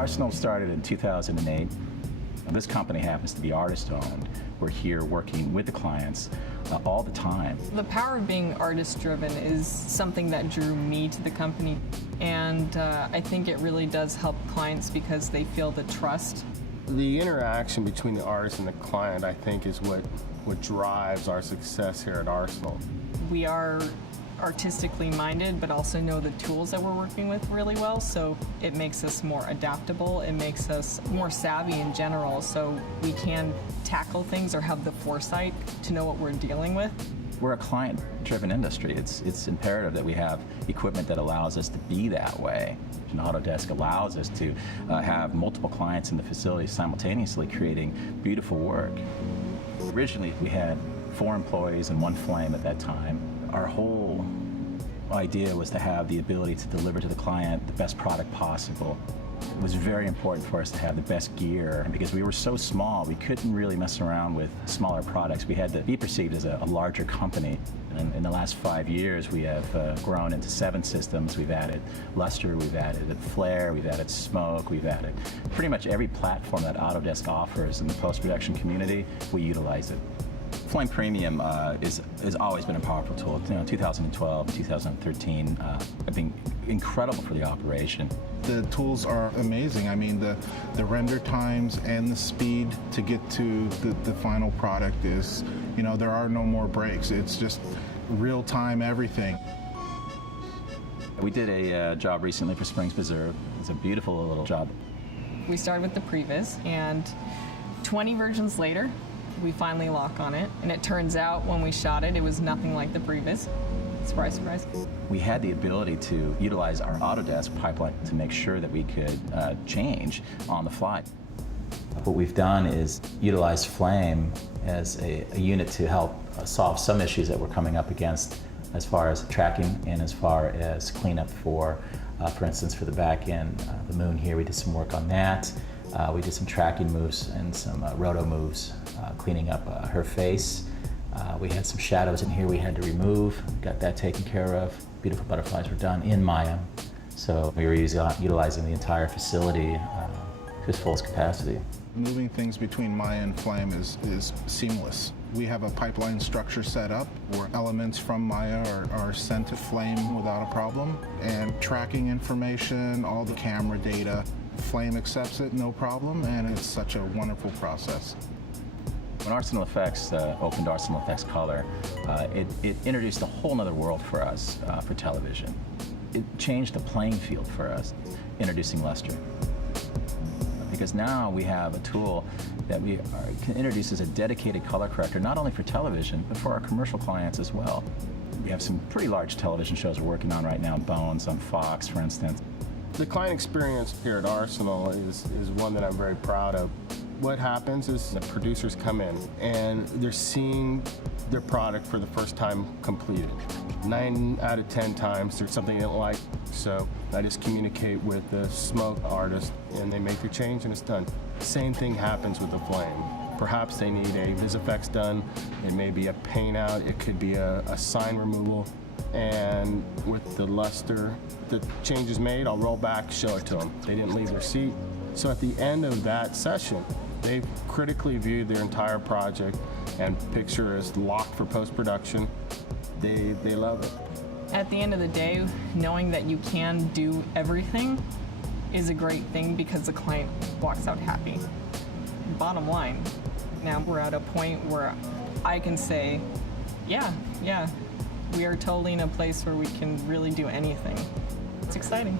Arsenal started in 2008. This company happens to be artist-owned. We're here working with the clients all the time. The power of being artist-driven is something that drew me to the company, and I think it really does help clients because they feel the trust. The interaction between the artist and the client, I think, is what drives our success here at Arsenal. We are artistically minded, but also know the tools that we're working with really well, so it makes us more adaptable, it makes us more savvy in general, so we can tackle things or have the foresight to know what we're dealing with. We're a client-driven industry. It's imperative that we have equipment that allows us to be that way. And Autodesk allows us to have multiple clients in the facility simultaneously creating beautiful work. Originally, we had 4 employees and 1 flame at that time. Our whole idea was to have the ability to deliver to the client the best product possible. It was very important for us to have the best gear, and because we were so small, we couldn't really mess around with smaller products. We had to be perceived as a larger company. And in the last 5 years, we have grown into 7 systems. We've added luster, we've added flare, we've added smoke, we've added pretty much every platform that Autodesk offers in the post-production community, we utilize it. Flame Premium has always been a powerful tool. 2012, 2013 have been incredible for the operation. The tools are amazing. I mean, the render times and the speed to get to the final product is, there are no more breaks. It's just real-time everything. We did a job recently for Springs Preserve. It's a beautiful little job. We started with the previs, and 20 versions later, we finally lock on it, and it turns out when we shot it, it was nothing like the previs. Surprise, surprise. We had the ability to utilize our Autodesk pipeline to make sure that we could change on the fly. What we've done is utilize Flame as a unit to help solve some issues that we're coming up against as far as tracking and as far as cleanup for instance, for the back end, the moon here, we did some work on that. We did some tracking moves and some roto moves, cleaning up her face. We had some shadows in here we had to remove, got that taken care of. Beautiful butterflies were done in Maya. So we were utilizing the entire facility to its fullest capacity. Moving things between Maya and Flame is seamless. We have a pipeline structure set up where elements from Maya are sent to Flame without a problem, and tracking information, all the camera data, Flame accepts it, no problem, and it's such a wonderful process. When ArsenalFX opened ArsenalFX Color, it introduced a whole other world for us for television. It changed the playing field for us, introducing luster. Because now we have a tool that we can introduce as a dedicated color corrector, not only for television, but for our commercial clients as well. We have some pretty large television shows we're working on right now, Bones on Fox, for instance. The client experience here at Arsenal is one that I'm very proud of. What happens is the producers come in and they're seeing their product for the first time completed. 9 out of 10 times there's something they don't like, so I just communicate with the smoke artist and they make their change and it's done. Same thing happens with the flame. Perhaps they need a VisFX done, it may be a paint out, it could be a sign removal, and with the luster, the change is made, I'll roll back, show it to them. They didn't leave their seat. So at the end of that session, they've critically viewed their entire project and picture is locked for post-production. They love it. At the end of the day, knowing that you can do everything is a great thing because the client walks out happy. Bottom line, now we're at a point where I can say, yeah, we are totally in a place where we can really do anything. It's exciting.